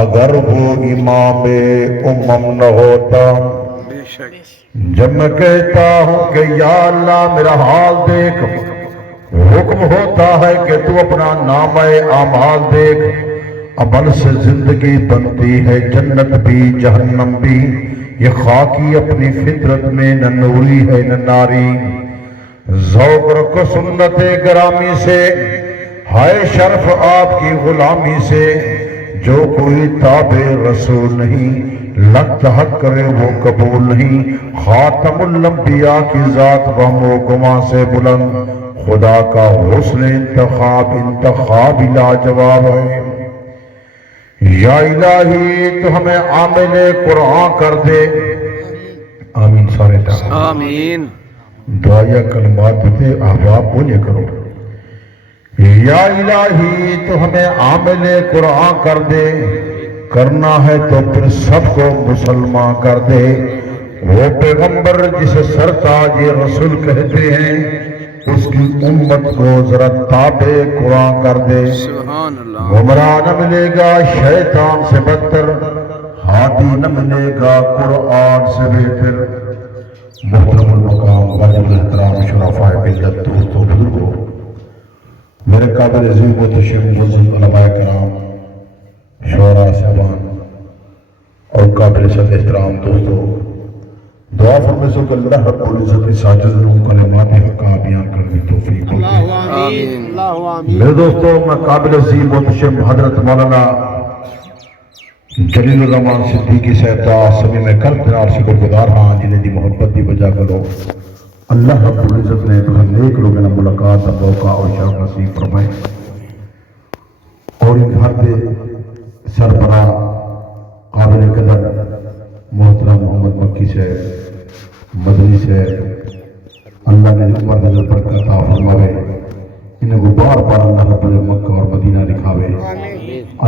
اگر وہ امام امم نہ ہوتا. جب میں کہتا ہوں کہ یا اللہ میرا حال دیکھ، حکم ہوتا ہے کہ تو اپنا نامہ اعمال دیکھ. عمل سے زندگی بنتی ہے، جنت بھی جہنم بھی. یہ خاکی اپنی فطرت میں نہ نوری ہے نہ ناری. ذوق رکھو سنت گرامی سے، ہائے شرف آپ کی غلامی سے. جو کوئی تابع رسول نہیں، لگ حق کرے وہ قبول نہیں. خاتم الانبیاء کی ذات وہم و گمان سے بلند، خدا کا حسن انتخاب لاجواب ہے. یا الہی تو ہمیں عامل قرآن کر دے. آمین سارے ٹائم آمین. دعائیہ کلمات دیتے احباب بولے کرو. یا الہی تو ہمیں عامل قرآن کر دے، کرنا ہے تو پھر سب کو مسلمان کر دے. وہ پیغمبر جسے سرتاج رسول کہتے ہیں، اس کی امت کو ذرا تابع قرآن کر دے. سبحان اللہ. گمراہ نہ ملے گا شیطان سے بدتر، ہادی نہ ملے گا قرآن سے بہتر. محترم المقام واجب الاحترام شرفاء ملت دوستو بزرگو، میرے قابل عظیم محتشم معزز علماء کرام، شعراء صاحبان اور قابل صد احترام دوستو، دعا فرمائے سو کہ اللہ رب العزت کی ساجد روح کلمات حقہ بیان کرنے توفیق ہوتی ہے. میرے دوستو، میں قابل عظیم محتشم حضرت مولانا جلیل الرحمن صدیقی صاحب سبھی میں کل کنار شکر گزار ہاں جنہیں دی محبت دی وجہ کرو. اللہ رب العزت نے تو نیک لوگوں نے ملاقات کا موقع اور شرف نصیب فرمائے. اور ان گھر دے سربراہ قابل قدر محترم محمد مکی صاحب مدنی صاحب، اللہ نے عمر نظر برکت عطا فرماوے. انہیں کو بار بار اللہ رب العزت مکہ اور مدینہ دکھاوے.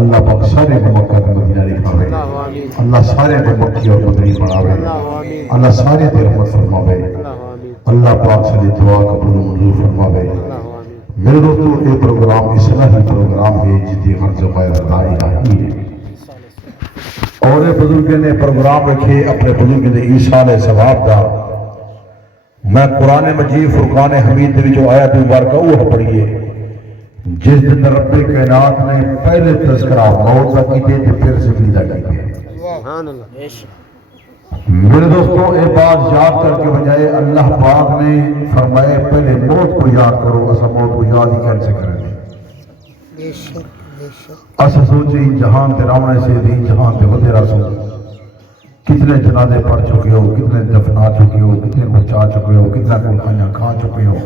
اللہ پاک سارے کو مکہ اور مدینہ دکھاوے. اللہ سارے کو مکی اور مدنی بناوے. اللہ سارے تے رحمت فرماوے. اللہ پاک سے دعا قبول و منظور فرماوے. میرے دوستو، یہ پروگرام اصلاحی پروگرام ہے جدی غرض و غیر لا الہی ہے. اور یہ بزرگ نے پروگرام رکھے اپنے بزرگ نے ایصال ثواب دا. میں قرآن مجید فرقان حمید میں جو آیت مبارکہ وہ پڑھیے جس دن رب کائنات نے پہلے تذکرہ موت کا کیتے تھے پھر زندہ کیتے. سبحان اللہ. میرے دوستو، ایک بات یاد کر کے بجائے اللہ پاک نے فرمائے پہلے موت کو یاد کرو. اسا موت کو یاد ہی کیسے کریں؟ اسا سوچے جہان تے راونے سے دی جہان تے ودے رسو. کتنے جنازے پڑھ چکے ہو، کتنے دفنا چکے ہو، کتنے بچا چکے ہو، کتنا کھانا کھا چکے ہو.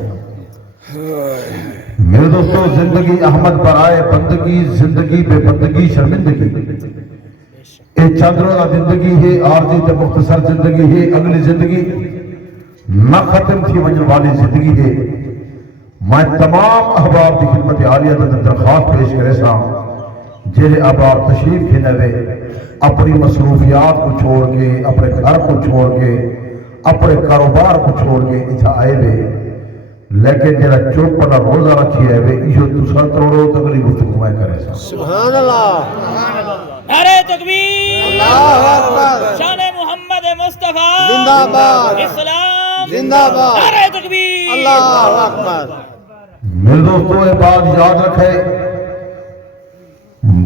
میرے دوستو، زندگی احمد پر آئے بندگی، زندگی بے بندگی شرمندگی. اے چند روزہ زندگی ہے، عارضی تے مختصر زندگی ہے. اگلی زندگی نہ ختم تھی وجن والی زندگی ہے. میں تمام احباب کی خدمت عالیہ تے درخواست پیش کرے سا جہے احباب تشریف کھنے وے اپنی مصروفیات کو چھوڑ کے، اپنے گھر کو چھوڑ کے، اپنے کاروبار کو چھوڑ کے اتھا آئے وے، لیکن جہاں چوپ پر روزہ رکھی ہے وے ایشو دوسرا توڑو تو اگلی گفتگو میں کرے سا. سبحان اللہ. نعرہ تکبیر، اللہ اکبر. شان محمد مصطفیٰ زندہ باد. اسلام زندہ باد. نعرہ تکبیر، اللہ اکبر. میرے دوستو، یہ بات یاد رکھے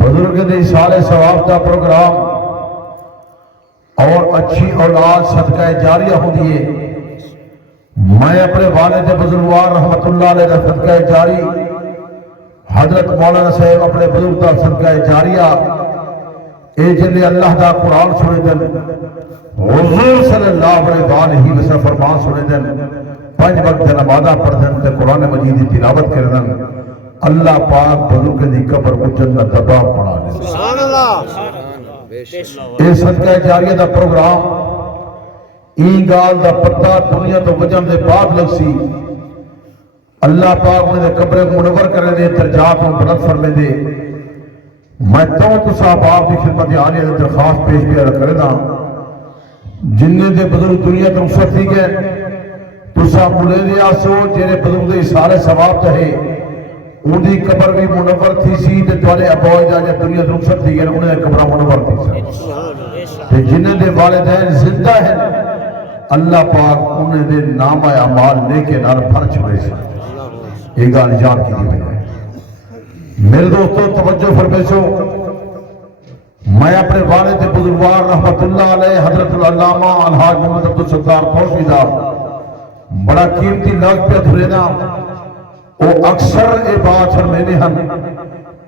بزرگ نے سارے ثواب کا پروگرام اور اچھی اولاد صدقہ جاریہ ہو دیئے. میں اپنے والد بزرگوار رحمت اللہ علیہ کا صدقہ جاری حضرت مولانا صاحب اپنے بزرگ کا صدقہ جاریہ اے جلے اللہ دا قرآن سنے دن، حضور صلی اللہ علیہ وسلم فرمان سنے دن، 5 وقت نمازہ پڑھ دن تے قرآن مجید کی تلاوت کر دن. اللہ پاک بزرگ دی قبر کو جنت دبا پڑا دے. سبحان اللہ. اے صدقہ جاریہ دا پروگرام این گال دا پتہ دنیا تو وجم دے بعد لگ سی. اللہ پاک انہیں قبر منور کرنے دے، درجات کو بلند فرمے دے. میں تو صاحب آپ کی خدمت عالیہ دے درخواست پیش کیا کرے دا جنہیں دے بزرگ دنیا تو رخصت تھی گئے تو صاحب ملے دیا سو جنہیں بزرگ دے سارے ثواب تہے ان کی قبر بھی منور تھی سی تے تواڈے ابا جا جب دنیا تو رخصت تھی گئے انہاں دی قبر منور تھی سی تے جنہاں دے والدین زندہ ہیں اللہ پاک انہاں دے نام اعمال لے کے نال بھر چھوڑے سی یہ گل یاد کی دی ہے میرے دوستو توجہ فرمائشو میں اپنے والد بزرگوار رحمت اللہ علیہ حضرت العلامہ الحاج محمد عبدالستار فوزی دا بڑا قیمتی لفظ پہ دھرینا او اکثر اے بات فرمینے ہم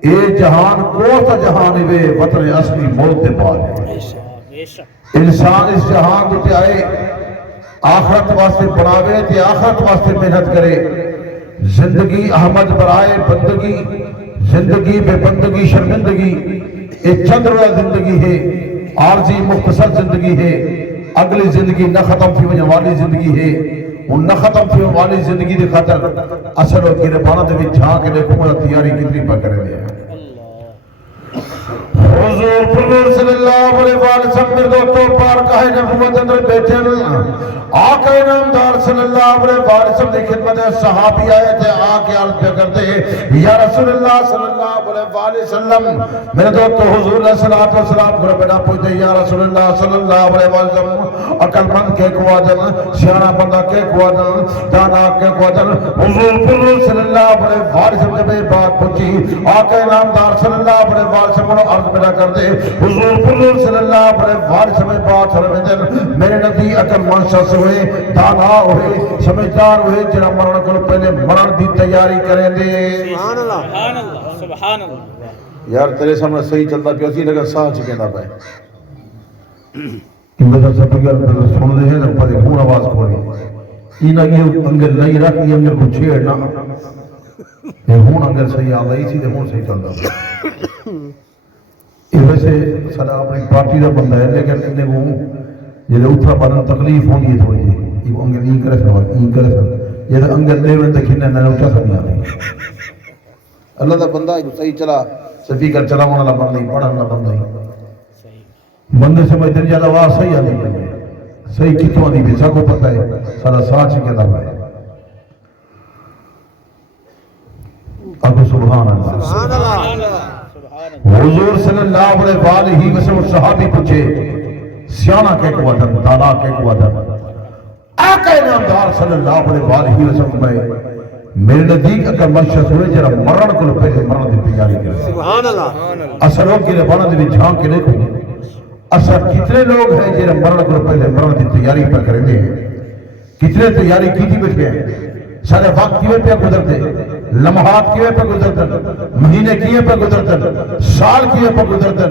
اے جہان کو تا جہان وے وطن اصلی موت دے بعد انسان اس جہان دو تے آئے آخرت واسطے بناوے تے آخرت واسطے محنت کرے زندگی احمد برائے بندگی زندگی بے بندگی شرمندگی ایک چند روزہ زندگی ہے عارضی مختصر زندگی ہے اگلی زندگی نہ ختم تھی وجہ والی زندگی ہے ان نہ ختم تھی والی زندگی دے خاطر اصل و گربانہ دے بھی چھا کے دیکھوں گا تیاری کتنی پا کرے دیا حضور پرور صلی اللہ علیہ وسلم میرے دوستو پارکہ نبوت اندر بیٹھن آقا نامدار صلی اللہ علیہ وسلم نے خدمت صحابی آئے تھے آقا عرض پہ کرتے یا رسول اللہ صلی اللہ علیہ وسلم میرے دوستو حضور علیہ السلام کو بیٹا پوچھتے یا رسول اللہ صلی اللہ علیہ وسلم عقل مند کے کو آجن سیانہ بندہ کے کو آجن دانا کے کو آجن حضور پرور صلی اللہ علیہ وسلم نے بات پوچھی آقا نامدار صلی اللہ علیہ وسلم نے عرض پیدا کرتے حضور پرور صلی اللہ علیہ وسلم بات فرمیدن میرے نبی عقل مند شخص ہوئے دانا ہوئے سمجھدار ہوئے جنہ مرن کو پہلے مرن دی تیاری کریں دے سبحان اللہ سبحان اللہ سبحان اللہ یار تیرے سامنے صحیح چلتا پیا سی لگا ساہ چکے نہ پائے ان بتا سب کے سن دے ہیں پر ہون آواز کھولی اینا یہ انگل نہیں رکھ یہ انگل کو چھیڑنا یہ ہون انگل صحیح آ گئی سی تے ہون صحیح چلتا یہ ویسے سارا اپنی پارٹی دا بندہ ہے لیکن انہیں وہ یہ اتھا بدن تکلیف ہوندی ہے تھوڑی یہ انگل این کرے سوال این کرے سوال یہ انگل لے ون تے کھنے نہ اٹھا سکیا نہیں اللہ دا بندہ صحیح چلا سپیکر چلا والا بندہ ہی پڑھن والا بندہ ہی بندے سمجھتے ہیں جالا واہ صحیح آدھی پڑھے صحیح کتوں آدھی بھی ساکو پتہ ہے سارا ساتھ چکے دا پائے ابو سبحان اللہ سبحان اللہ حضور صلی اللہ علیہ وسلم صحابی پوچھے سیانہ کے قوتن دانا کے قوتن آقا نامدار صلی اللہ علیہ وسلم میں میرے نزدیک اگر مشہد ہوئے جرا مرن کو پہلے مرن دی تیاری کرے سبحان اللہ اثروں کے لئے بڑھا دی جھانک کے دیکھو اثر کتنے لوگ ہیں جرا مرن کو پہلے مرن دی تیاری پر کریں دے کتنے تیاری کی تھی بیٹھے ہیں سارے وقت کیوے پہ گزرتے لمحات کیوے پہ گزرتے مہینے کیوے پہ گزرتے سال کیوے پہ گزرتے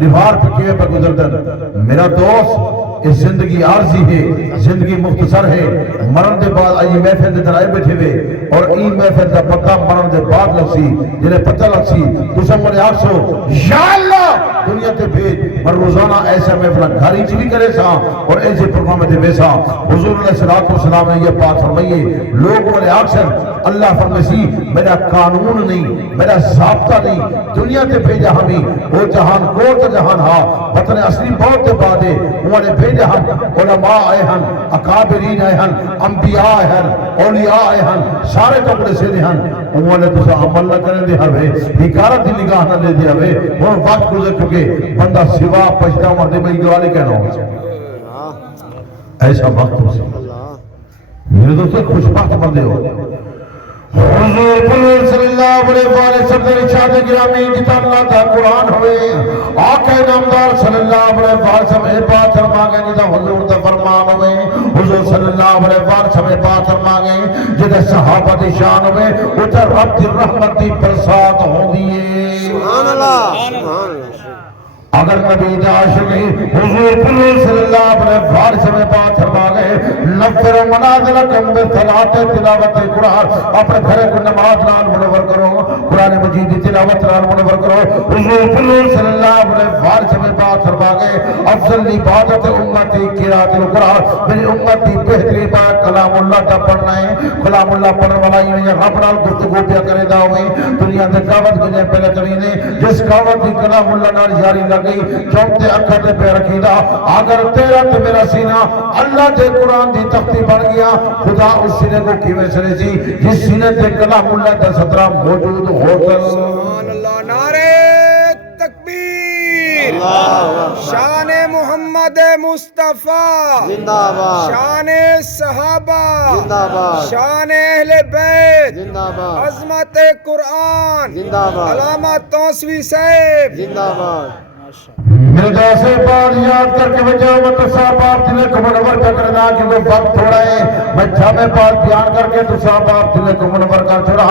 دیوار پہ کیوے پہ گزرتے میرا دوست اس زندگی عارضی ہے زندگی مختصر ہے مرن دے بعد آئی محفل دے درائے بیٹھے ہوئے اور این محفل دا پتہ مرن دے بعد لگسی جنہیں پتہ لگسی تو سب مجھے آگ سو یا اللہ دنیا تے بھیج پر روزانہ ایسا محفل گھاری چلی کرے سا اور ایسے پروگرام دے ویسا حضور علیہ السلام نے یہ بات فرمائیے لوگ مجھے آگ سے اللہ فرمسی میرا قانون نہیں میرا ضابطہ نہیں دنیا تے بھیجا ہمیں وہ جہان کوت جہان ہا وطن اصلی بہت دے بعد ہے انہوں نے بھیجا ہم علماء آئے ہن اکابرین آئے ہن انبیاء آئے ہن اولیاء آئے ہن سارے کپڑے سے دے ہن انہوں نے تو عمل نہ کرنے دیا ہوئے حکارت دی نگاہ نہ لے دیا ہوئے وہ وقت گزر چکے بندہ سوا پشتہ مردے میں گوالے کہنا ہو ایسا وقت ہو سکتا میرے دوستوں خوش بخت بندے ہو حضور صلی اللہ علیہ وسلم نے ارشاد گرامی جتا اللہ کا قرآن ہوئے آقا نامدار صلی اللہ علیہ وسلم بات فرما گئے جتا حضور دا فرمان ہوئے حضور صلی اللہ علیہ وسلم بات فرما گئے جتا صحابہ دی شان ہوئے اتا رب دی رحمت دی برسات ہوں دیئے سبحان اللہ سبحان اللہ اگر نبی عاشقی حضور صلی اللہ علیہ وسلم بات فرما گئے نفر منازلکم بصلاۃ تلاوت قرآن اپنے گھر کو نماز نال منور کرو قرآن مجید کی تلاوت نال منور کرو حضور صلی اللہ علیہ وسلم بات فرما گئے افضل افضل عبادت امتی قرات القرآن میری امتی بہتری با کلام اللہ دا پڑھنا ہے کلام اللہ پڑھنے والا یہ رب نال گفتگو پیا کرے دا ہوئے دنیا دے دعوت گنے پہلے کرینے جس دعوت دی کلام اللہ نال یاری لگئی چونتے اکھا تے پہ رکھی دا اگر تیرا تے میرا سینہ اللہ دے قرآن دی تختی بن گیا خدا اس سینے کو کیویں سرے سی جس سینے تے کلام اللہ دا صدرہ موجود ہوتا سبحان اللہ نعرہ تکبیر شان محمد مصطفیٰ زندہ باد شان صحابہ زندہ باد شان اہل بیت زندہ باد عظمت قرآن زندہ باد علامہ توسوی صاحب زندہ باد مرزا سے بات یاد کر کے بچہ متصاب آپ دلے کو منور کرنا کیونکہ وقت تھوڑا ہے بچہ میں بات بیان کر کے تصاب آپ دلے کو منور کر چھوڑا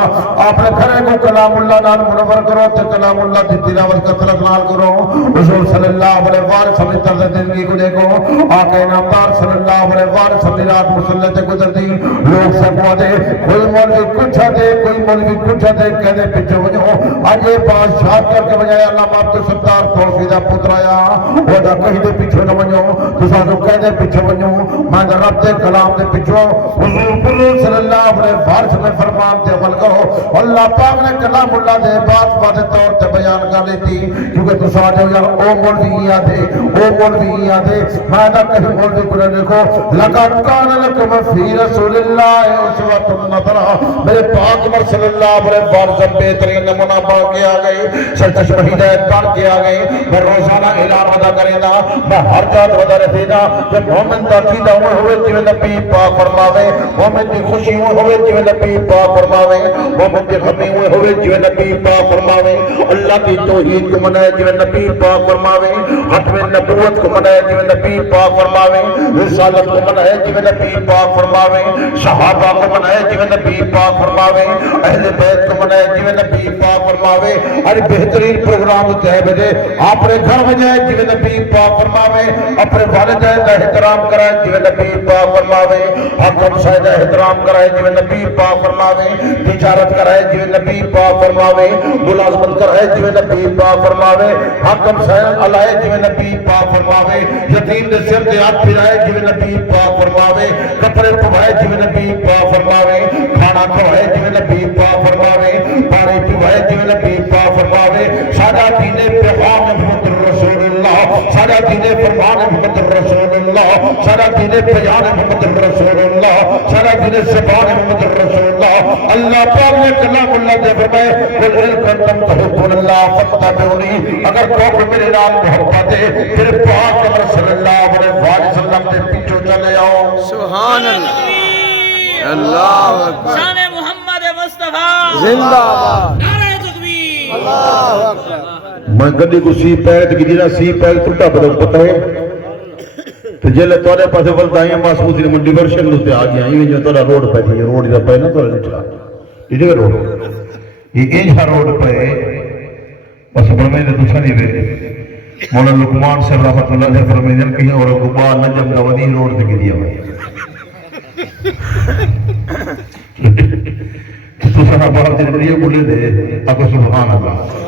آپ نے گھرے کو کلام اللہ نال منور کرو تو کلام اللہ کی تلاوت کثرت نال کرو حضور صلی اللہ علیہ وآلہ وسلم طرز زندگی کو دیکھو آقا انعامدار صلی اللہ علیہ وآلہ وسلم رات مصلی تے گزر دی لوگ سکوا دے کوئی مولوی کچھ دے کوئی مولوی کچھ دے کہنے پیچھے وجہ آج یہ بات شاد کر کے بجائے اللہ عبد الستار توفیدہ پتر آیا وہ دا کہیں دے پیچھے نہ ونجو تو ساتھو کہہ دے پیچھے ونجو میں دا رب دے کلام دے پیچھو حضور صلی اللہ علیہ وآلہ میں فرمان تے عمل کرو اللہ پاک نے کلام اللہ دے بات واضح طور تے بیان کر لیتی کیونکہ تو ساتھو یار او مولوی آدھے میں دا کہیں مولوی کو لکھو لقد کان لکم فی رسول اللہ اسوۃ حسنہ میرے پاک عمر صلی اللہ علیہ وسلم بہترین نمونہ بن کے آ گئے سرکش ہدایت بن کے آ گئے میں روزانہ اعلان ادا کریں گا میں ہر جات ودا رہے گا کہ مومن دا عقیدہ ہوئے جو نبی پاک فرماوے مومن دی خوشی ہوئے جو نبی پاک فرماوے مومن دی غمی ہوئے جو نبی پاک فرماوے اللہ کی توحید کو منائے جو نبی پاک فرماوے ختم نبوت کو منائے جو نبی پاک فرماوے رسالت کو منائے جو نبی پاک فرماوے صحابہ کو منائے جو نبی پاک فرماوے اہل بیت کو منائے جو نبی پاک فرماوے اور بہترین پروگرام تے بجے اپنے گھر میں جائے جو نبی پاک فرماوے اپنے والدین کا احترام کرائے جو نبی پاک فرماوے حکم شاہد کا احترام کرائے جو نبی پاک فرماوے تجارت کرائے جو نبی پاک فرماوے ملازمت کرائے جو نبی پاک فرماوے حکم شاہد علائے جو نبی پاک فرماوے یتیم دے سر دے ہاتھ پھرائے جو نبی پاک فرماوے کپڑے پوائے جو نبی پاک فرماوے کھانا کھوائے جو نبی پاک فرماوے پانی پوائے جو نبی پاک فرماوے سادہ دینے پیغام محمد رسول اللہ سارا دین فرمان محمد رسول اللہ سارا دین بیان محمد رسول اللہ سارا دین زبان محمد رسول اللہ اللہ پاک نے کلام اللہ دے فرمائے قل ان کنتم تحبون اللہ فاتبعونی اگر تو میرے نام محبت ہے پھر پاک عمر صلی اللہ علیہ وسلم کے پیچھے چلے آؤ سبحان اللہ اللہ اکبر شان محمد مصطفیٰ زندہ باد نعرہ تکبیر اللہ اکبر میں گڈی کو سی پیت کی جنا سی پیت ٹوٹا پتہ ہے تو جلے تورے پاسے ولدا ہے محسوس نے منڈی ورشن نو تے آ گیا یہ جو تورا روڈ پہ تھی روڈ دا پہ نا تورا نچلا یہ روڈ یہ انجا روڈ پہ بس فرمائے تے دوسرا نہیں وے مولانا لقمان صاحب رحمۃ اللہ علیہ فرمائے کہ اور غبا نجم دا ودی روڈ تے دیا ہوئے تو سنا بہت دن یہ بولے دے اگو سبحان اللہ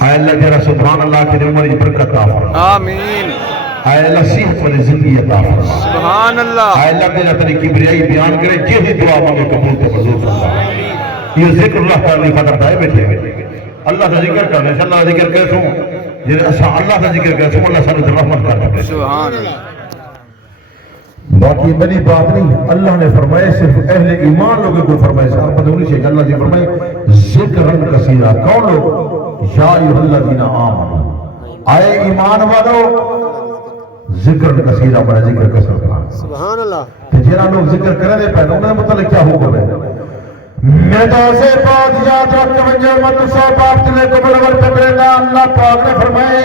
آئے اللہ جرہ سبحان اللہ کی عمر برکت عطا فرما آمین آئے اللہ صحت والی زندگی عطا فرما سبحان اللہ آئے اللہ تیرا تیری کبریائی بیان کرے جیسی دعا مانگے قبول تے حضور صلی اللہ علیہ وسلم یہ ذکر اللہ تعالی خاطر دائے بیٹھے ہیں اللہ کا ذکر کرنے اللہ کا ذکر کیسوں جنہیں اسا اللہ کا ذکر کیسوں اللہ صلی اللہ رحمت کر دے سبحان اللہ باقی میری بات نہیں اللہ نے فرمائے صرف اہل ایمان لوگوں کو فرمائے صاحب پتہ نہیں سے اللہ نے فرمائے ذکرن کثیرہ کون لوگ یا ایھا الذین آمنوا آئے ایمان والو ذکر کثیرہ بڑا ذکر کثرت کرنا سبحان اللہ کہ جنہاں لوگ ذکر کریں دے پہلے انہیں مطلب کیا حکم ہے میدا سے بات یاد رکھ ونجے مت سو باپ تلے کو بلور پکڑے گا اللہ پاک نے فرمائے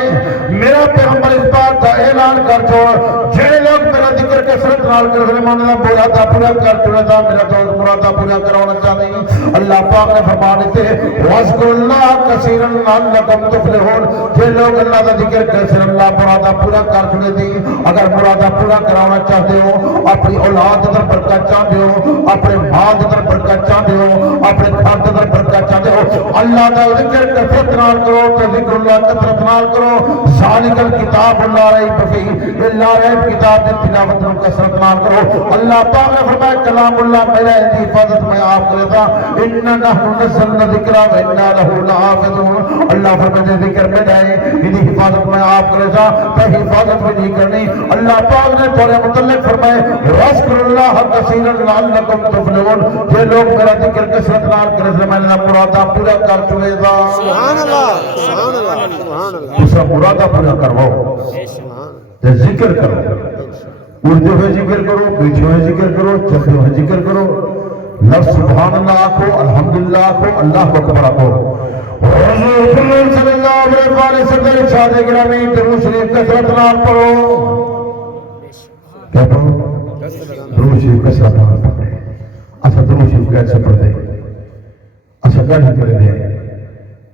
میرا پیغمبر اس بات کا اعلان کر چھوڑ جنہیں لوگ میرا ذکر کثرت نال کر سلمان دا مرادا پورا کر چڑا دا میرا دوست مرادا پورا کرانا چاہتے اللہ پاک نے فرما دیتے وَاذْكُرُوا اللَّهَ كَثِيرًا لَعَلَّكُمْ تُفْلِحُونَ کہ لوگ اللہ دا ذکر کرتے اللہ مرادا پورا کر چڑے دی اگر مرادا پورا کرانا چاہتے ہو اپنی اولاد در برکت چاہتے ہو اپنے مال در برکت چاہتے ہو اپنے گھر در برکت چاہتے ہو اللہ دا ذکر کثرت نال کرو تو ذکر اللہ کثرت نال کرو ذالک الکتاب لا ریب فیہ الا ریب کتاب دی تلاوت نو کثرت نال کرو اللہ پاک نے فرمایا کلام اللہ میرا دی حفاظت میں آپ کرے گا انا نحن نزلنا ذکر و انا له لحافظون اللہ فرماتے ذکر میں جائے دی حفاظت میں آپ کرے گا تے حفاظت بھی نہیں کرنی اللہ پاک نے تھوڑے متعلق فرمائے وَاذْكُرُوا اللَّهَ كَثِيرًا لَعَلَّكُمْ تُفْلِحُونَ یہ لوگ میرا ذکر کثرت نال کرے سے میں نے مرادا پورا کر چکے گا سبحان اللہ سبحان اللہ سبحان اللہ دوسرا مرادا پورا کرواؤ تے ذکر کرو اردو ہے ذکر کرو پیچھے ہے ذکر کرو چلتے ہے ذکر کرو لفظ سبحان اللہ آکھو الحمدللہ آکھو اللہ اکبر آکھو حضور صلی اللہ علیہ وسلم ارشاد گرامی درود شریف کثرت نال پڑھو کیا پڑھو درود شریف کثرت نال پڑھو اچھا درود شریف کیسے پڑھتے اچھا کیا کرے دے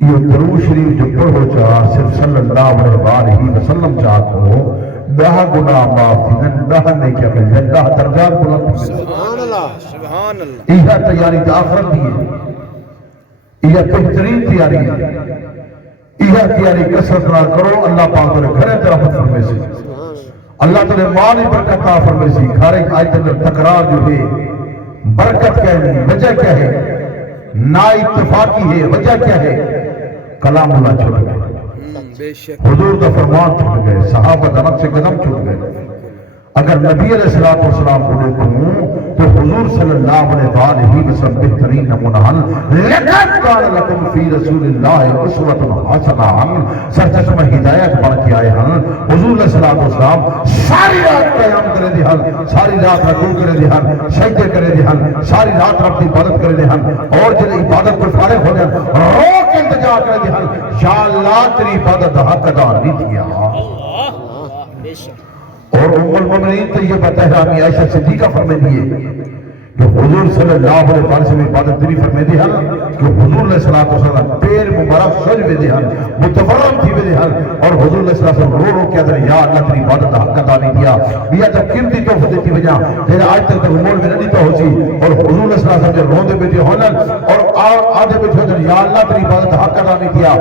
یہ درود شریف جو پڑھو چاہ صرف صلی اللہ علیہ وسلم چاہ کو دہ گناہ معاف دیدن دہ نیکیاں مل جائیں دہ درجات بلند مل جائیں سبحان اللہ سبحان اللہ یہ تیاری آخرت دی ہے یہ بہترین تیاری ہے یہ تیاری کثرت نہ کرو اللہ پاک نے گھر طرف فرمائے سے اللہ تعالی مالی برکت عطا فرمائے سے گھر ایک آیت اندر تکرار جو ہے برکت کیا ہے وجہ کیا ہے نا اتفاقی ہے وجہ کیا ہے کلام اللہ چھوڑ گئے بے شک حضور دا فرمان چھوٹ گئے صحابہ جنت سے قدم چھوٹ گئے اگر نبی علیہ السلام کو دیکھوں تو حضور صلی اللہ علیہ وسلم بہترین نمونہ لقد کان لکم فی رسول اللہ اسوۃ حسنہ سرچشمہ ہدایت بن کے آئے ہیں حضور علیہ السلام ساری رات قیام کرے دی ہیں ساری رات رکوع کرے دی ہیں سجدے کرے دی ہیں ساری رات رب کی عبادت کرے دی ہیں اور جن عبادت پر فارغ ہو جائیں رو کے انتظار کرے دی ہیں یا اللہ تیری عبادت حق ادا نہیں کیا اور ام المؤمنین طیبہ طاہرہ عائشہ صدیقہ فرمائے دیئے کہ حضور صلی اللہ علیہ وسلم عبادت دری فرمائے دی ہیں کہ حضور علیہ السلام پیر مبارک سجوے دی ہیں متفرم تھی دی ہیں اور حضور علیہ السلام رو رو کیا در یا اللہ تیری عبادت حق ادا نہیں دیا یہ جب قیمتی توفہ دیتی وجہ جیسے آج تک امور میں نہیں تو ہو سی اور حضور علیہ السلام جو روندے بیٹھے ہونن اور آدھے بیٹھے ہونن یا اللہ تیری عبادت حق ادا نہیں دیا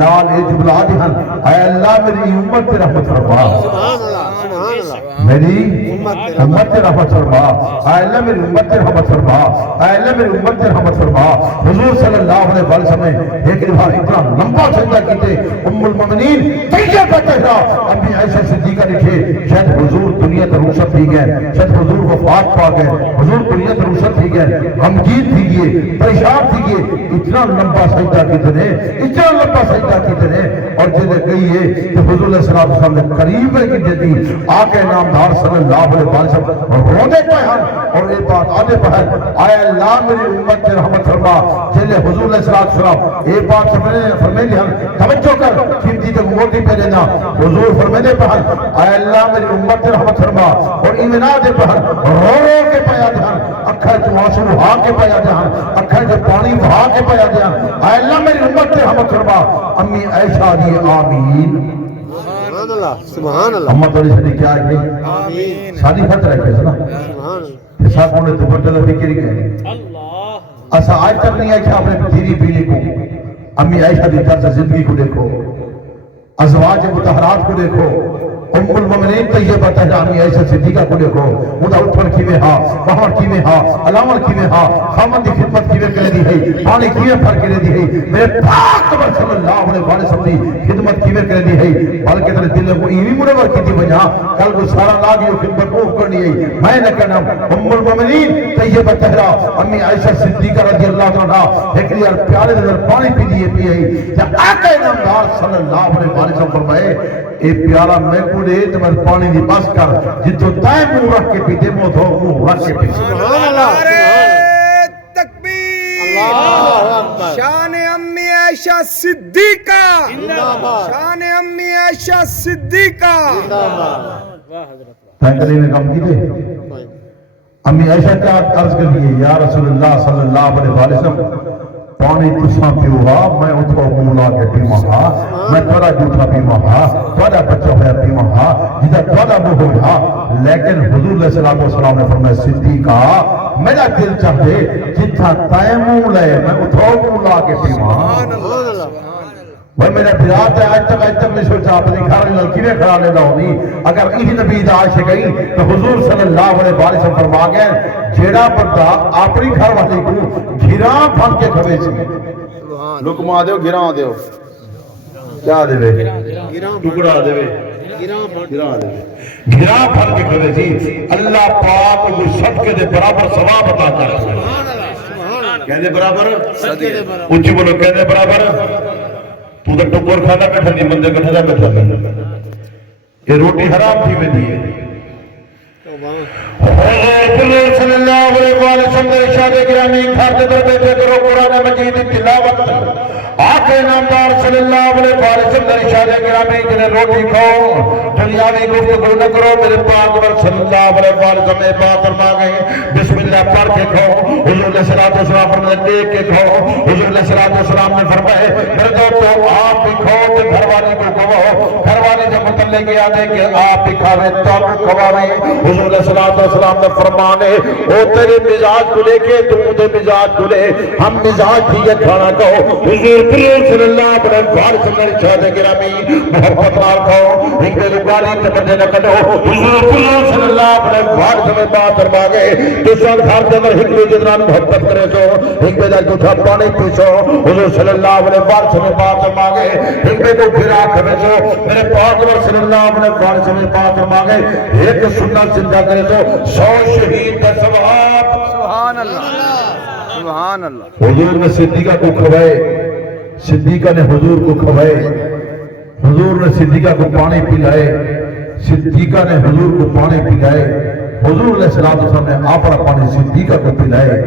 نال اے جملہ آدھے ہیں اے اللہ میری امت پہ رحمت فرما سبحان اللہ سبحان اللہ میری امت پہ رحمت فرما اے اللہ میری امت پہ رحمت فرما اے اللہ میری امت پہ رحمت فرما حضور صلی اللہ علیہ وسلم ایک بار اتنا لمبا سجدہ کیتے ام المؤمنین طیبہ طاہرہ امی عائشہ صدیقہ لکھے شاید حضور دنیا سے رخصت تھی گئے شاید حضور وفات پا گئے حضور دنیا سے رخصت تھی گئے غمگین تھی گئے پریشان تھی گئے اتنا لمبا سجدہ کیتے ہیں اتنا لمبا سجدہ کیتے ہیں اور جنہیں کہی ہے کہ حضور علیہ السلام نے قریب ہے کہ جدی آقا نامدار صلی اللہ علیہ وسلم رونے پہ ہیں اور ایک بات آنے پہ ہے آئے اللہ میری امت سے رحمت فرما جنہیں حضور علیہ السلام ایک بات فرمائے دی ہیں توجہ کر قیمتی تک موٹی پہ لینا حضور فرمائے پہ ہیں آئے اللہ میری امت سے رحمت فرما اور ایمنا دے پہ ہیں رو رو کے پایا دے ہیں اکھر جو آنسو بہا کے پایا دے ہیں اکھر جو پانی بہا کے پایا دے ہیں آئے اللہ میری امت سے رحمت فرما امی عائشہ دی آمین سبحان اللہ سبحان اللہ امت والی سے کیا ہے آمین شادی خطر ہے کیسا سبحان اللہ حساب کونے تو بردل فکری گئے ایسا آج تک نہیں ہے کہ آپ نے دھیری بیلی کو امی عائشہ دی طرز زندگی کو دیکھو ازواج متحرات کو دیکھو ام المؤمنین طیبہ طاہرہ امی عائشہ صدیقہ کو دیکھو مدہ اٹھن کی میں ہاں وہاں کی میں ہاں علامل کی میں ہاں خامن دی خدمت کی میں کرے دی ہے پانی کی میں پھر کرے دی ہے میرے پاک قبر صلی اللہ علیہ وسلم دی خدمت کی میں کرے دی ہے بلکہ ترے دل کو ایوی منور کی دی بجا کل کو سارا لاغی خدمت کو کرنی ہے میں نہ کرنا ام المؤمنین طیبہ طاہرہ امی عائشہ صدیقہ رضی اللہ عنہا ایک لیے پیالے در پانی پی دیے پیے جب آقا نامدار صلی اللہ علیہ وسلم فرمائے اے پیارا میں کو دے تو میں پانی دی بس کر جتو تائیں منہ رکھ کے پیتے موت ہو منہ رکھ کے پیتے سبحان اللہ نعرہ تکبیر اللہ اکبر شان امی عائشہ صدیقہ زندہ باد شان امی عائشہ صدیقہ زندہ باد تائیں کلی نے کام کی دے امی عائشہ کیا عرض کر دیئے یا رسول اللہ صلی اللہ علیہ وسلم پانی تساں پیوہا میں اتھو مولا کے پیوہا میں تھوڑا جوٹا پیوہا تھوڑا بچہ ہویا پیوہا جدہ تھوڑا بو ہویا لیکن حضور علیہ السلام نے فرمایا صدیقہ میرا دل چاہتے جتھا تیمم لے میں اتھو مولا کے پیوہا وہ میرا برات ہے آج تک نہیں سوچا اپنی گھر میں کیویں کھڑا لینا ہونی اگر ایہ نبی دا عاشق گئی تو حضور صلی اللہ علیہ وسلم فرما گئے جیڑا بندہ اپنی گھر والی کو گھراں پھن کے کھوے سی لکما دیو گھراں دیو کیا دے ٹکڑا دے گھراں پھن کے کھوے سی اللہ پاک کو صدقے دے برابر ثواب عطا کرے کہندے برابر اونچی بولو کہندے برابر تو دا ٹکور کھانا بیٹھا نہیں بندے کٹھا دا بیٹھا نہیں یہ روٹی حرام تھی میں دیئے حضور صلی اللہ علیہ وسلم نے ارشاد گرامی گھر دے در بیٹھے کرو قرآن مجید تلاوت آقا نامدار صلی اللہ علیہ وسلم نے ارشاد گرامی جنہیں روٹی کھاؤ دنیاوی گفتگو نہ کرو میرے پاک ور صلی اللہ علیہ وسلم میں بات فرما گئے بسم اللہ پڑھ کے کھاؤ حضور علیہ السلام نے دیکھ کے کھاؤ حضور علیہ السلام نے فرمائے میرے دوستو آپ بھی کھاؤ تو گھر والی کو کھواؤ گھر والی جب متعلق کیا دے کہ آپ بھی کھاوے تو کھواوے حضور علیہ السلام نے فرمانے او تیرے مزاج کو لے کے تم دے مزاج کو لے ہم مزاج ہی یہ کھانا کھاؤ حضور صلی اللہ علیہ وسلم نے ارشاد گرامی محبت نال کھاؤ ایک دے لگاری تے بندے نہ کڈو حضور صلی اللہ علیہ وسلم بات فرما گئے تو سن گھر دے اندر ایک دوسرے نال محبت کرے سو ایک دے جھوٹا پانی پیسو حضور صلی اللہ علیہ وسلم بات فرما گئے ایک دے کو پھرا کھوے سو میرے پاک صلی اللہ علیہ وسلم بات فرما گئے ایک سنت زندہ کرے سو 100 شہید کا ثواب سبحان اللہ سبحان اللہ حضور نے صدیقہ کو کھوائے صدیقہ نے حضور کو کھوائے حضور نے صدیقہ کو پانی پلائے صدیقہ نے حضور کو پانی پلائے حضور علیہ السلام نے آپڑا پانی صدیقہ کو پلائے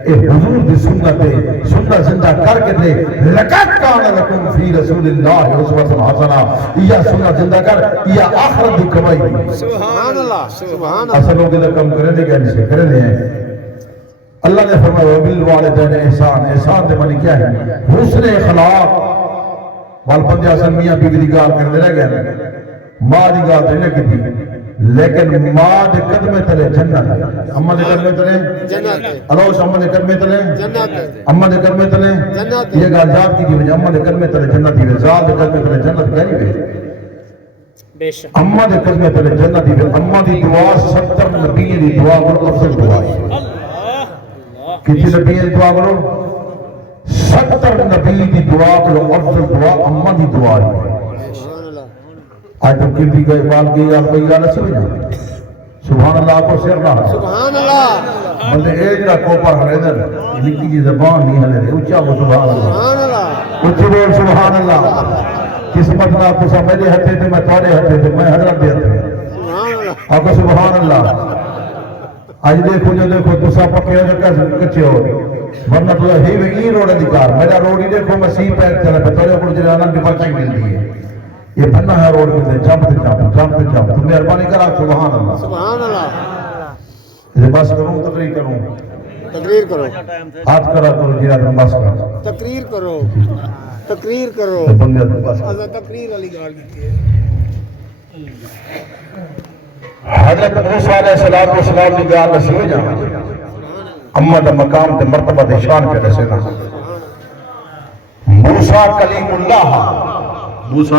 اے حضور دی سنت زندہ کر کے دے لقد کان لکم فی رسول اللہ اسوۃ حسنہ یہ سنت زندہ کر یہ آخرت دی کمائی سبحان اللہ سبحان اللہ اصل لوگ ادھر کم کرنے کے نہیں کرنے ہیں اللہ نے فرمایا وبالوالدین احسان احسان دے معنی کیا ہے حسن اخلاق وال بندے اصل میاں بیوی دی گال کرنے رہ گئے ماں دی گال تے نہیں کیتی لیکن ماں دے قدمے تلے جنت ہے اماں دے قدمے تلے جنت ہے اللہ اماں دے قدمے تلے جنت ہے اماں دے قدمے تلے جنت یہ گال یاد کی وجہ اماں دے قدمے تلے جنت ہی زال دے قدمے تلے جنت کیا نہیں بے شک اماں دے قدمے تلے جنت ہی اماں دی دعا 70 نبی دی دعا کو افضل دعا ہے کسی نبی دی دعا کرو 70 نبی دی دعا کرو افضل دعا اماں دی دعا ہے آج تم کی بھی گئے بال گئی آپ کوئی گانا سمجھا سبحان اللہ کو سر نہ سبحان اللہ بندے ایک کا کوپر ہرے در لکھی جی زبان نہیں ہلے دے اچھا وہ سبحان اللہ سبحان اللہ اچھی بول سبحان اللہ قسمت نہ کسا میرے ہتھے تھے میں توڑے ہتھے تھے میں حضرت دے ہتھے سبحان اللہ آپ کو سبحان اللہ آج دیکھو جو دیکھو تسا پکے ہو جو کچھے ہو ورنہ تو ہی میں ای روڑے دکار میرا روڑی دیکھو میں سی پیر چلے پہ توڑے کڑ جلے آنم کی فرچنگ مل دی ہے یہ بننا ہے روڑ کے دے جمپ تو مہربانی کرا سبحان اللہ سبحان اللہ یہ بس کروں تقریر کروں تقریر کرو ہاتھ کرا کرو جی آدم بس کرا تقریر کرو تقریر کرو بندے آدم بس کرا تقریر والی گال کی ہے حضرت موسیٰ علیہ السلام کی گال نصیب جانا اما دا مقام دے مرتبہ دے شان پہ رسینا موسیٰ کلیم اللہ موسیٰ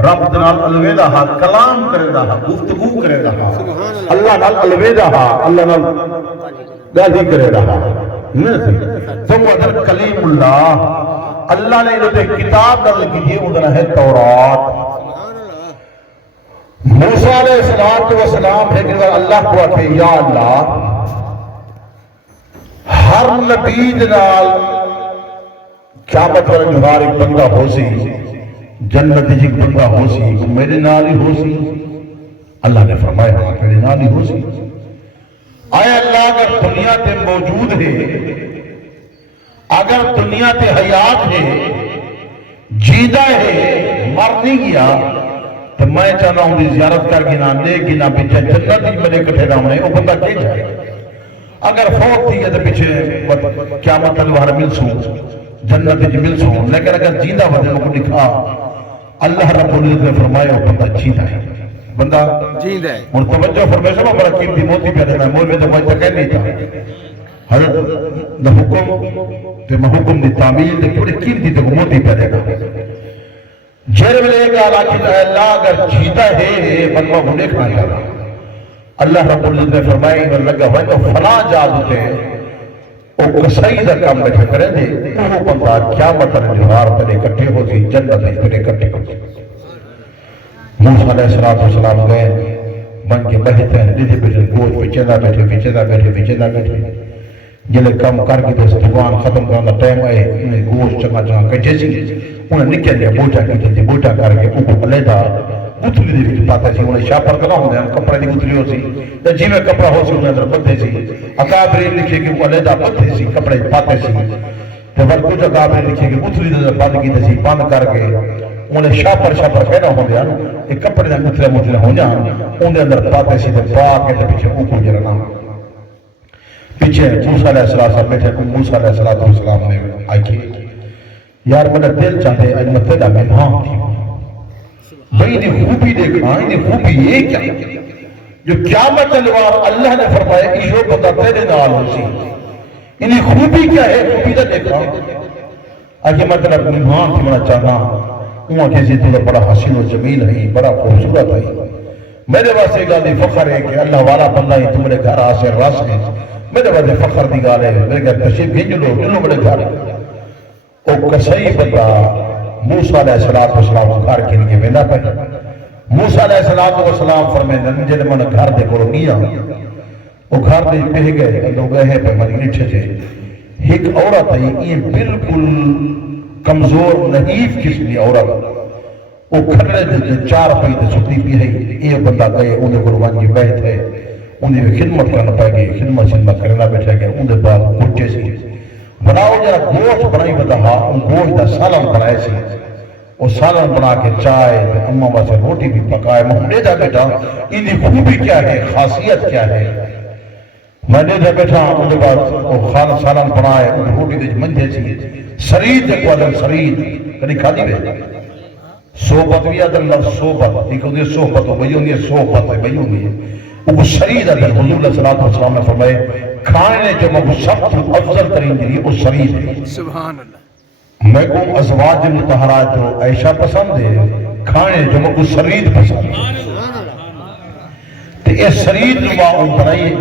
رب دنال الویدہ ہا کلام کرے دا ہا گفتگو کرے دا ہا اللہ نال الویدہ ہا اللہ نال گالی کرے دا ہا ثم ادھر کلیم اللہ اللہ نے انہوں نے کتاب نظر کیجئے ادھر ہے تورات موسیٰ علیہ السلام ہے کہ اللہ کو آتے یا اللہ ہر نبی دنال قیامت پر جوار ایک بندہ ہو سی جنت جی بندہ ہو سی میرے نال ہی ہو سی اللہ نے فرمایا ہاں میرے نال ہی ہو سی آیا اللہ اگر دنیا تے موجود ہے اگر دنیا تے حیات ہے جیدہ ہے مر نہیں گیا تو میں چاہنا ہوں دی زیارت کر گنا لے گنا پیچھے جنت ہی میرے کٹھے رامنے وہ بندہ کی جائے اگر فوت تھی ہے تو پیچھے قیامت الوہر مل سوں جنت ہی مل سوں لیکن اگر جیندہ وجہ کو لکھا اللہ رب العزت نے فرمایا وہ بندہ جیندہ ہے بندہ جیند ہے اور توجہ فرمائے سب بڑا قیمتی موتی پہ دینا مولوی تو مجھے تک نہیں تھا حضرت دا حکم تے محکم دی تعمیل دے بڑی قیمتی تے موتی پہ دینا جہر میں ایک آلہ کی اللہ اگر جیتا ہے بندہ کو دیکھنا چاہتا اللہ رب العزت نے فرمایا انہوں لگا ہوئے تو فلاں جادو تے وہ کسائی دا کام بیٹھے کریں دے وہ بندہ قیامت الجوار تلے کٹھے ہو سی جنت تلے کٹھے ہو سی موسیٰ علیہ السلام گئے بن کے بہتے ہیں دیدے بیٹھے گوش پیچھے دا بیٹھے جلے کم کر کے دس دکان ختم کرنا ٹائم آئے انہیں گوش چنگا کچھے سی انہیں نکل لیا بوٹا کی تھی بوٹا کر کے ان کو علیحدہ گتھلی دی وچ پاتا سی انہیں شاپر کرنا ہوں دے کپڑے دی گتھلی ہو سی یا جی میں کپڑا ہو سی انہیں اندر بدھے سی اکابرین لکھے کہ وہ علیحدہ بدھے سی کپڑے پاتے سی تو ور کچھ اکابرین لکھے کہ گتھلی دی بند کی سی بند کر کے انہیں شاپر کہنا ہوں دے ایک کپڑے دے مطلع ہو جان انہیں اندر پاتے سی تو پا کے تو پیچھے اوپر جرنا پیچھے موسیٰ علیہ السلام بیٹھے موسیٰ علیہ السلام نے آئی کی یار میرا دل چاہتے اج میں تیرا مہمان تھی بھئی انہیں خوبی دیکھا انہیں خوبی یہ کیا جو قیامت الوار اللہ نے فرمایا ایشو بتا تیرے نال ہو سی انہیں خوبی کیا ہے خوبی دا دیکھا آج میں تیرا مہمان تھی میں چاہنا وہاں کسی تو بڑا حسین و جمیل ہے بڑا خوبصورت ہے میرے واسطے گالی فخر ہے کہ اللہ والا بندہ ہی تمہارے گھر آسے راس ہے میرے واسطے فخر دی گال ہے میرے گھر تشریف بھیج لو جلو میرے گھر او کسائی بندہ موسیٰ علیہ السلام کو گھر کے لیے وینا پہ موسیٰ علیہ السلام فرمائے جلے من گھر دے کرو گیا وہ گھر دے پہ گئے لوگ گئے پہ من نیچے سے ایک عورت ہے یہ بالکل کمزور نحیف قسم کی عورت وہ کھڑے دے چار پہ دے ستی بھی ہے یہ بندہ گئے انہیں قربان کی بیٹھ ہے انہیں بھی خدمت کرنا پائے گئے خدمت کرنا بیٹھا گیا انہیں بعد گھٹے سی بناؤ جرا گوشت بنائی بتا ان گوشت دا سالن بنائے سی وہ سالن بنا کے چائے اماں واسے روٹی بھی پکائے محمد دا بیٹا انہیں خوبی کیا ہے خاصیت کیا ہے میں نے جب بیٹھا انہیں بعد وہ خان سالن بنائے ان روٹی دے منجھے سی سرید دیکھو ادھر سرید کدھی کھا دی بے صحبت بھی ادھر لفظ صحبت ایک ہوندی صحبت ہو بھئی ہوندی صحبت ہے بھئی ہوندی ہے وہ سرید ادھر حضور علیہ السلام نے فرمائے کھانے جو مجھے سب سے افضل ترین دلی وہ سرید ہے سبحان اللہ میں کو ازواج مطہرات جو عائشہ پسند ہے کھانے جو مجھے سرید پسند ہے تو یہ سرید جو ان بنائی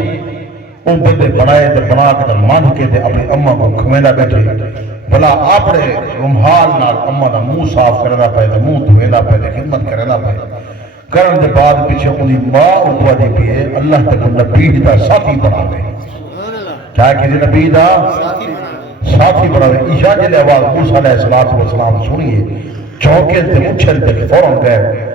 ان بندے بنائے تو بنا کے مان کے تے اپنی اماں کو کھمینا بیٹھے بلا اپنے رمحال نال اماں دا منہ صاف کرنا پائے تو منہ دھوینا پائے تو خدمت کرنا پائے کرن دے بعد پیچھے انہی ماں اوپر دی پیے اللہ تک نبی دا ساتھی بنا گئے کیا کسی نبی دا ساتھی بنا گئے عشاء جلے آواز موسیٰ علیہ السلام سنیے چونکے تے مچھل تے فوراں گئے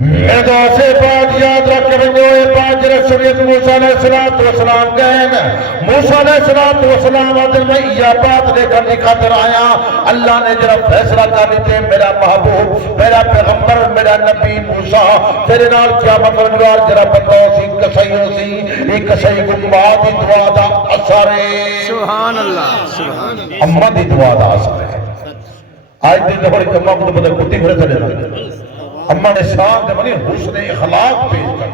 میدہ سے بات یاد رکھ رہے ہوئے پانچ رسولیت موسیٰ علیہ السلام گئے موسیٰ علیہ السلام آدھر میں یہ بات لے کر خاطر آیا اللہ نے جرا فیصلہ کر لیتے میرا محبوب میرا پیغمبر میرا نبی موسیٰ تیرے نال قیامت رنگوار جرا بندہ سی کسائیوں سی ایک کسائی کو ماں دی دعا دا اثر ہے سبحان اللہ سبحان اللہ اماں دی دعا دا اثر ہے آج دن دفعہ اماں کو تو بدل کتی پھرے چلے نا اماں نے ساتھ بنی حسن اخلاق پیش کر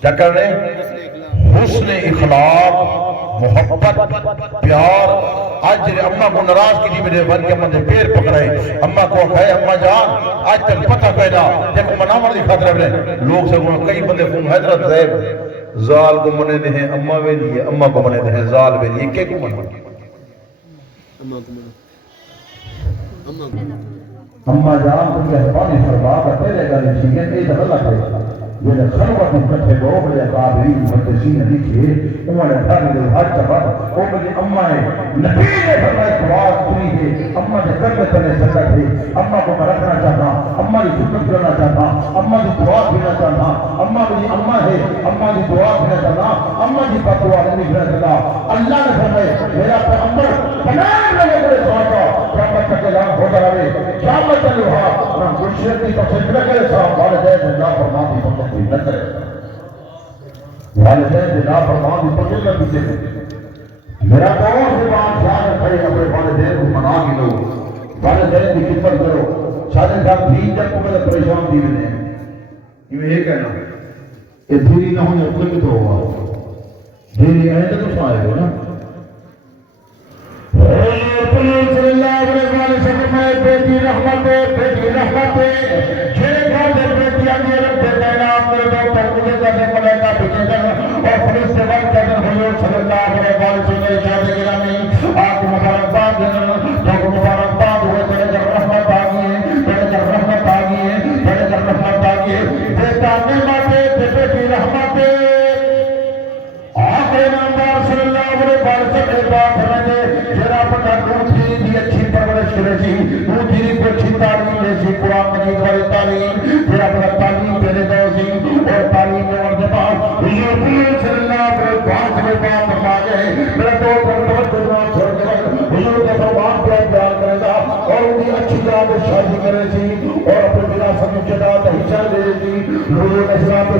کیا کر رہے حسن اخلاق محبت پیار آج جنہیں اماں کو نراز کی میرے بن کے اماں نے پیر پکڑائے اماں کو کہے اماں جان آج تک پتہ پیدا دیکھو منامر دی خاطر بلے لوگ سے گونا کئی بندے فون حضرت زیب زال کو منے دے ہیں اماں وے لیے اماں کو منے دے ہیں زال وے لیے کیا کو منے اماں جان تم کے حفاظی فرما کا تیرے گا نشیئے تیز اللہ کرے یہ خلوت کٹھے لوگ لے قابری مدسین لکھے انہوں نے بھر دل حج چبر وہ مجھے اماں ہے نبی نے فرمائے دعا سنی ہے اماں نے قلب تنے سکت ہے اماں کو میں رکھنا چاہتا اماں کی سکت کرنا چاہتا اماں کی دعا بھینا چاہتا اماں مجھے اماں ہے اماں کی دعا بھینا چاہتا اماں کی پتوا نہیں بھینا چاہتا اللہ نے فرمائے میرا پیغمبر بنائے لگے بڑے سوچا قیامت تک اعلان ہوتا رہے قیامت تک لوہا نہ مرشد کی تفصیل کرے صاحب والدین والدین کے نافرمان بھی پکڑ کر پیچھے میرا کون سے بات خیال رکھے اپنے والدین کو منا کے لو والدین کی خدمت کرو سارے صاحب دین جب کو میں پریشان دی رہے ہیں یہ کہنا کہ دھیری نہ ہونے کوئی بھی تو ہوا دھیری آئے تو سائے ہو نا صلی اللہ علیہ وسلم بیٹی رحمت چھے گھر دے بیٹی آگے رکھتے دینا میرے دو ترکوزے کرنے کو لے کا پیچھے کر اور پولیس سے بات کرنے حضور صلی اللہ علیہ وسلم شاہد گرامی آپ کو مبارکباد دینا جو کو مبارکباد ہوئے تیرے جب رحمت آگئی ہے تیرے جب رحمت آگئی ہے تیرے جب رحمت آگئی ہے دیتا نعمت بیٹی رحمت آقا نامدار صلی اللہ علیہ وسلم ایک بات سمجھے جرا پتا دوسری دی اچھی پرورش کرے سی دوسری کو اچھی تعلیم لے سی قرآن مجید والی تعلیم جرا پتا تعلیم پہلے دو سی اور تعلیم میں مرتبہ حضور صلی اللہ علیہ وسلم بات فرما گئے میرا تو بہت قربان چھوڑ کر حضور کا فرمان بیان کرے گا اور ان کی اچھی طرح شادی کرے سی اور اپنے وراثت میں جائیداد حصہ لے سی حضور اسلام